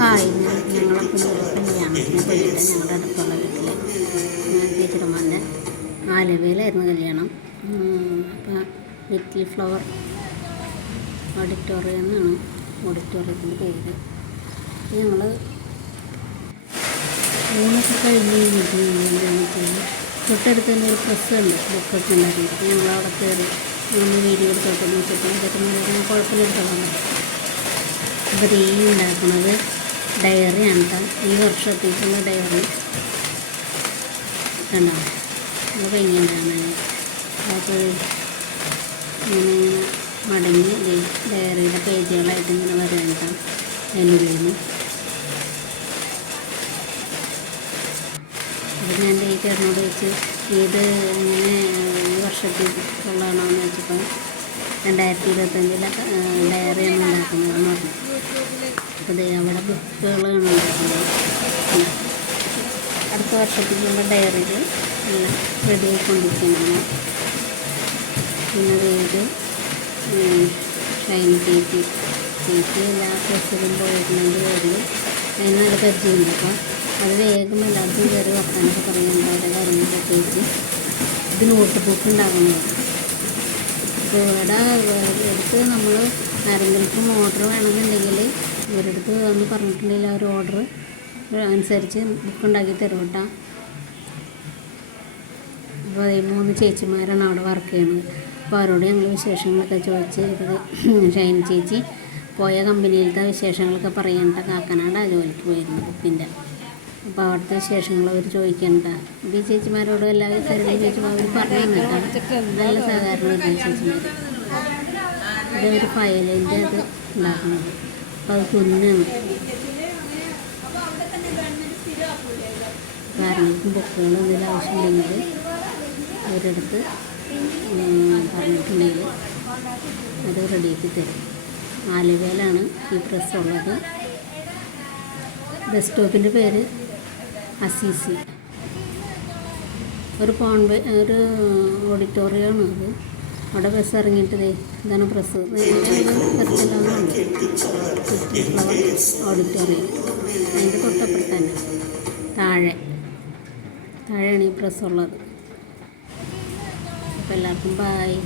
Hi, ഞങ്ങളെ കല്യാണത്തിന് പോയിട്ട് ഞങ്ങളുടെ അടുത്തുള്ള വീട്ടിൽ ചേച്ചിയുടെ മോൻ്റെ ആലുവയിലായിരുന്നു കല്യാണം. അപ്പോൾ ലിറ്റിൽ ഫ്ലവർ ഓഡിറ്റോറിയം എന്നാണ് ഓഡിറ്റോറിയത്തിൻ്റെ പേര്. ഞങ്ങൾ ഊണൊക്കെ കഴിഞ്ഞ് കഴിഞ്ഞിട്ട് തൊട്ടടുത്ത് തന്നെ ഒരു പ്രസ്സുണ്ട്, ബുക്കൊക്കെ ഉണ്ടായിരുന്നു. ഞങ്ങൾ അവിടെ കയറി നമ്മൾ വീഡിയോ എടുത്തോട്ട് നോക്കിയപ്പോൾ ചേട്ടന്മാരെ കുഴപ്പമില്ലെടുത്തോളാം. അപ്പോൾ ഈ ഉണ്ടാക്കുന്നത് ഡയറിയാണ് കേട്ടോ. ഈ വർഷത്തേക്കുള്ള ഡയറി കണ്ടോ, അത് ഭയങ്കരമാണ്. അപ്പോൾ ഇങ്ങനെ മടങ്ങി ഡയറിയുടെ പേജുകളായിട്ട് ഇങ്ങനെ വരാൻ കേട്ടോ അതിനുള്ളിൽ. അപ്പോൾ ഞാൻ ഈ ചേട്ടനോട് ചോദിച്ചു ഇത് ഇങ്ങനെ ഈ വർഷത്തേക്കുള്ളതാണോ എന്ന് ചോദിച്ചപ്പോൾ 2025 ഡയറിയാണ് ഉണ്ടാക്കുന്നതെന്ന് പറഞ്ഞു. അപ്പോൾ അവിടെ ബുക്കുകളാണ് ഉണ്ടാക്കുന്നത്. അടുത്ത വർഷത്തേക്കുള്ള ഡയറിയിൽ എല്ലാം റെഡി ആയിക്കൊണ്ടിരിക്കുന്നതാണ്. പിന്നെ ഇത് ഷൈൻ ചേച്ചി എല്ലാ പ്രസിലും പോയിരുന്നതിൻ്റെ പേരിൽ അതിന് നല്ല പരിചയമുണ്ട്. അപ്പോൾ അത് വേഗം എല്ലാവർക്കും കയറി വർത്താനൊക്കെ പറയുന്നുണ്ട്. അവരുടെ കാര്യങ്ങളൊക്കെ വെച്ച് ഇത് നോട്ട് ബുക്ക് ഉണ്ടാകുന്നത്. അപ്പോൾ ഇവിടെ എടുത്ത് നമ്മൾ ആരെങ്കിലും ഓർഡർ വേണമെന്നുണ്ടെങ്കിൽ ഇവരടുത്ത് വന്ന് പറഞ്ഞിട്ടുണ്ടെങ്കിൽ ആ ഒരു ഓർഡർ അനുസരിച്ച് ബുക്ക് ഉണ്ടാക്കി തരും കേട്ടോ. അപ്പോൾ 13 ചേച്ചിമാരാണ് അവിടെ വർക്ക് ചെയ്യുന്നത്. അപ്പോൾ അവരോട് ഞങ്ങൾ വിശേഷങ്ങളൊക്കെ ചോദിച്ച് ഷൈൻ ചേച്ചി പോയ കമ്പനിയിലത്തെ വിശേഷങ്ങളൊക്കെ പറയാനിട്ട് കാക്കനാടാണ് ജോലിക്ക് പോയിരുന്നു ബുക്കിൻ്റെ. അപ്പോൾ അവിടുത്തെ വിശേഷങ്ങൾ അവർ ചോദിക്കണ്ട. അപ്പോൾ ഈ ചേച്ചിമാരോട് എല്ലാ കാര്യങ്ങളും ചോദിച്ചപ്പോൾ അവർ പറഞ്ഞു തന്നിട്ടാണ്. നല്ല സഹകരണമില്ല ചേച്ചിമാർ. ഇതൊരു ഫയലിൻ്റെ അത് ഉണ്ടാക്കുന്നത്. അപ്പോൾ അത് തുന്നാണ്. ആരെങ്കിലും ബുക്കുകൾ എന്തെങ്കിലും ആവശ്യമുണ്ടെങ്കിൽ അവരെടുത്ത് പറഞ്ഞിട്ടുണ്ടെങ്കിൽ അത് റെഡിയാക്കി തരും. ആലുവയിലാണ് ഈ പ്രസ് ഉള്ളത്. ബസ് സ്റ്റോപ്പിൻ്റെ പേര് അസീസി. ഒരു ഓഡിറ്റോറിയമാണ് അത്. അവിടെ ബസ് ഇറങ്ങിയിട്ട് ഇതാണ് പ്രസ്. ഫ്ലവർ ഓഡിറ്റോറിയം അതിൻ്റെ തൊട്ടപ്പുറത്ത് തന്നെ താഴെയാണ് ഈ പ്രസ് ഉള്ളത്. അപ്പോൾ എല്ലാവർക്കും ബായ്.